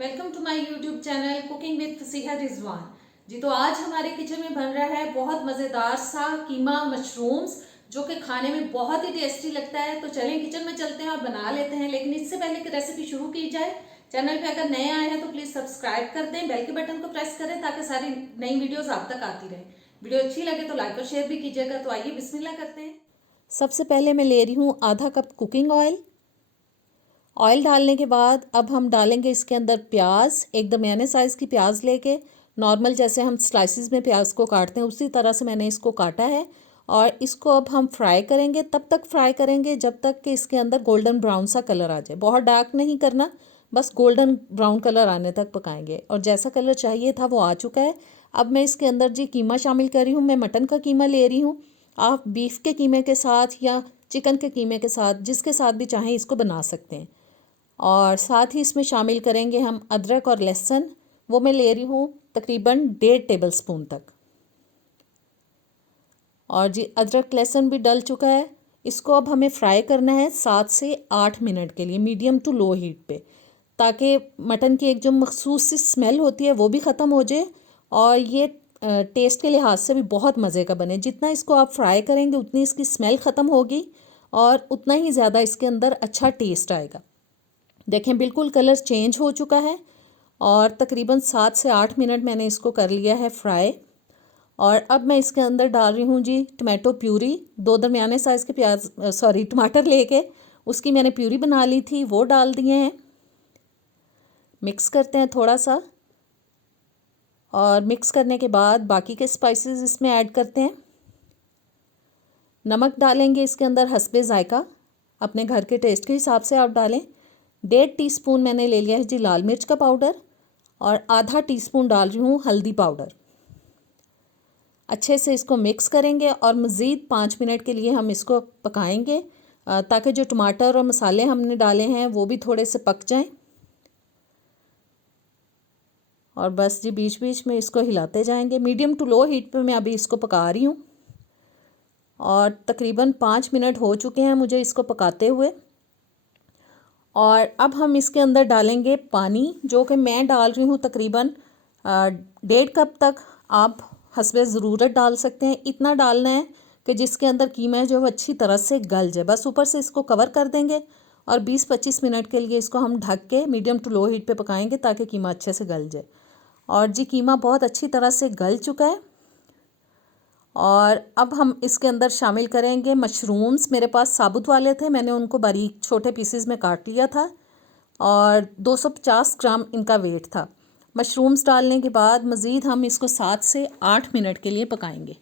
Welcome to my YouTube channel cooking with Fasiha Rizwan ji. तो आज हमारे किचन में बन रहा है बहुत मज़ेदार सा कीमा मशरूम्स, जो कि खाने में बहुत ही टेस्टी लगता है। तो चलें किचन में चलते हैं और बना लेते हैं। लेकिन इससे पहले कि रेसिपी शुरू की जाए, चैनल पे अगर नए आए हैं तो प्लीज़ सब्सक्राइब कर दें, बेल के बटन को प्रेस करें ताकि सारी नई वीडियोज़ आप तक आती रहे। वीडियो अच्छी लगे तो लाइक और शेयर भी कीजिएगा। तो आइए बिस्मिल्लाह करते हैं। सबसे पहले मैं ले रही हूँ आधा कप कुकिंग ऑयल। ऑयल डालने के बाद अब हम डालेंगे इसके अंदर प्याज। एक दरमियाने साइज़ की प्याज लेके, नॉर्मल जैसे हम स्लाइसिस में प्याज को काटते हैं उसी तरह से मैंने इसको काटा है। और इसको अब हम फ्राई करेंगे, तब तक फ्राई करेंगे जब तक कि इसके अंदर गोल्डन ब्राउन सा कलर आ जाए। बहुत डार्क नहीं करना, बस गोल्डन ब्राउन कलर आने तक पकाएंगे। और जैसा कलर चाहिए था वो आ चुका है। अब मैं इसके अंदर जी कीमा शामिल कर रही हूँ। मैं मटन का कीमा ले रही हूँ। आप बीफ के कीमे के साथ या चिकन के कीमे के साथ, जिसके साथ भी चाहें इसको बना सकते हैं। और साथ ही इसमें शामिल करेंगे हम अदरक और लहसुन। वो मैं ले रही हूँ तकरीबन 1.5 टेबल स्पून तक। और जी अदरक लहसुन भी डल चुका है। इसको अब हमें फ्राई करना है 7 से 8 मिनट के लिए मीडियम टू लो हीट पे, ताकि मटन की एक जो मखसूस सी स्मेल होती है वो भी ख़त्म हो जाए और ये टेस्ट के लिहाज से भी बहुत मज़े का बने। जितना इसको आप फ्राई करेंगे उतनी इसकी स्मेल ख़त्म होगी और उतना ही ज़्यादा इसके अंदर अच्छा टेस्ट आएगा। देखें बिल्कुल कलर चेंज हो चुका है और तकरीबन 7 से 8 मिनट मैंने इसको कर लिया है फ्राई। और अब मैं इसके अंदर डाल रही हूँ जी टमाटो प्यूरी। 2 दरमियाने साइज़ के टमाटर लेके उसकी मैंने प्यूरी बना ली थी, वो डाल दिए हैं। मिक्स करते हैं थोड़ा सा और मिक्स करने के बाद बाकी के स्पाइसेस इसमें ऐड करते हैं। नमक डालेंगे इसके अंदर हस्बे ज़ायका, अपने घर के टेस्ट के हिसाब से आप डालें। 1.5 टीस्पून मैंने ले लिया है जी लाल मिर्च का पाउडर और आधा टीस्पून डाल रही हूँ हल्दी पाउडर। अच्छे से इसको मिक्स करेंगे और मज़ीद 5 मिनट के लिए हम इसको पकाएंगे, ताकि जो टमाटर और मसाले हमने डाले हैं वो भी थोड़े से पक जाएं। और बस जी बीच बीच में इसको हिलाते जाएंगे। मीडियम टू लो हीट पे मैं अभी इसको पका रही हूँ और तकरीबन 5 मिनट हो चुके हैं मुझे इसको पकाते हुए। और अब हम इसके अंदर डालेंगे पानी, जो कि मैं डाल रही हूँ तकरीबन 1.5 कप तक। आप हस्बे ज़रूरत डाल सकते हैं। इतना डालना है कि जिसके अंदर कीमा है जो वो अच्छी तरह से गल जाए। बस ऊपर से इसको कवर कर देंगे और 20-25 मिनट के लिए इसको हम ढक के मीडियम टू लो हीट पे पकाएंगे ताकि कीमा अच्छे से गल जाए। और जी कीमा बहुत अच्छी तरह से गल चुका है। और अब हम इसके अंदर शामिल करेंगे मशरूम्स। मेरे पास साबुत वाले थे, मैंने उनको बारीक छोटे पीसेस में काट लिया था और 250 ग्राम इनका वेट था। मशरूम्स डालने के बाद मज़ीद हम इसको 7 से 8 मिनट के लिए पकाएंगे,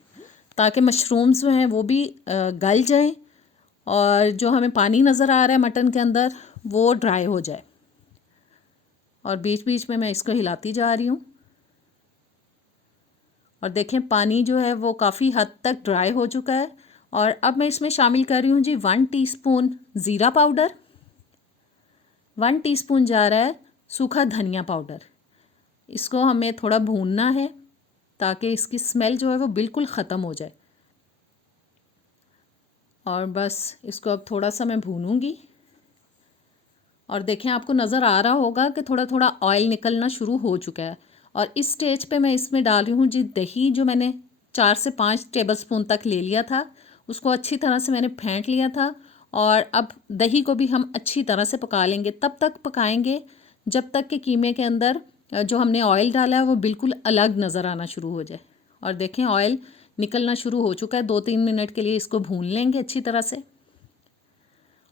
ताकि मशरूम्स जो हैं वो भी गल जाएं और जो हमें पानी नज़र आ रहा है मटन के अंदर वो ड्राई हो जाए। और बीच बीच में मैं इसको हिलाती जा रही हूँ। और देखें पानी जो है वो काफ़ी हद तक ड्राई हो चुका है। और अब मैं इसमें शामिल कर रही हूँ जी 1 टीस्पून ज़ीरा पाउडर, 1 टीस्पून जा रहा है सूखा धनिया पाउडर। इसको हमें थोड़ा भूनना है ताकि इसकी स्मेल जो है वो बिल्कुल ख़त्म हो जाए। और बस इसको अब थोड़ा सा मैं भूनूंगी। और देखें आपको नज़र आ रहा होगा कि थोड़ा थोड़ा ऑयल निकलना शुरू हो चुका है। और इस स्टेज पे मैं इसमें डाल रही हूँ जी दही, जो मैंने 4 से 5 टेबलस्पून तक ले लिया था। उसको अच्छी तरह से मैंने फेंट लिया था। और अब दही को भी हम अच्छी तरह से पका लेंगे। तब तक पकाएंगे जब तक कि कीमे के अंदर जो हमने ऑयल डाला है वो बिल्कुल अलग नज़र आना शुरू हो जाए। और देखें ऑयल निकलना शुरू हो चुका है। 2-3 मिनट के लिए इसको भून लेंगे अच्छी तरह से।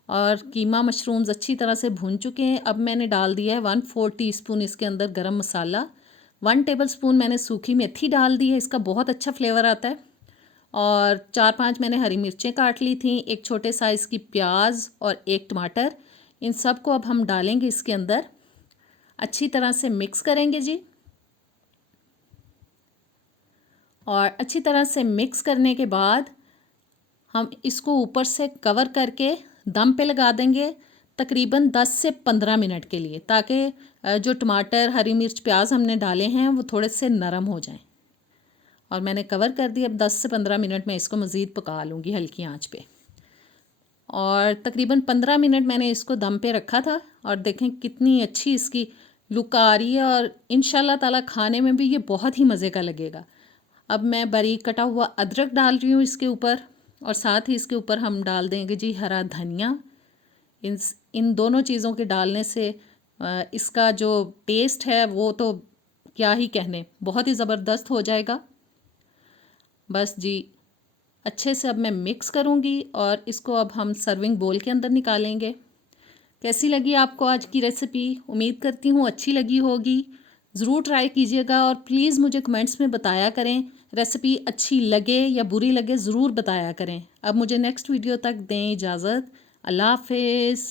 और कीमा मशरूम्स अच्छी तरह से भून चुके हैं। अब मैंने डाल दिया है 1/4 टीस्पून इसके अंदर गरम मसाला। 1 टेबलस्पून मैंने सूखी मेथी डाल दी है, इसका बहुत अच्छा फ्लेवर आता है। और 4-5 मैंने हरी मिर्चें काट ली थी, एक छोटे साइज़ की प्याज और एक टमाटर। इन सब को अब हम डालेंगे इसके अंदर, अच्छी तरह से मिक्स करेंगे जी। और अच्छी तरह से मिक्स करने के बाद हम इसको ऊपर से कवर करके दम पे लगा देंगे तकरीबन 10 से 15 मिनट के लिए, ताकि जो टमाटर हरी मिर्च प्याज हमने डाले हैं वो थोड़े से नरम हो जाएं। और मैंने कवर कर दिया। अब 10 से 15 मिनट में इसको मज़ीद पका लूँगी हल्की आंच पे। और तकरीबन 15 मिनट मैंने इसको दम पे रखा था और देखें कितनी अच्छी इसकी लुक आ रही है और इंशाल्लाह ताला खाने में भी ये बहुत ही मज़े का लगेगा। अब मैं बारीक कटा हुआ अदरक डाल रही हूँ इसके ऊपर, और साथ ही इसके ऊपर हम डाल देंगे जी हरा धनिया। इन दोनों चीज़ों के डालने से इसका जो टेस्ट है वो तो क्या ही कहने, बहुत ही ज़बरदस्त हो जाएगा। बस जी, अच्छे से अब मैं मिक्स करूँगी और इसको अब हम सर्विंग बोल के अंदर निकालेंगे। कैसी लगी आपको आज की रेसिपी? उम्मीद करती हूँ अच्छी लगी होगी। ज़रूर ट्राई कीजिएगा और प्लीज़ मुझे कमेंट्स में बताया करें, रेसिपी अच्छी लगे या बुरी लगे ज़रूर बताया करें। अब मुझे नेक्स्ट वीडियो तक दें इजाज़त। अल्लाह हाफ़िज़।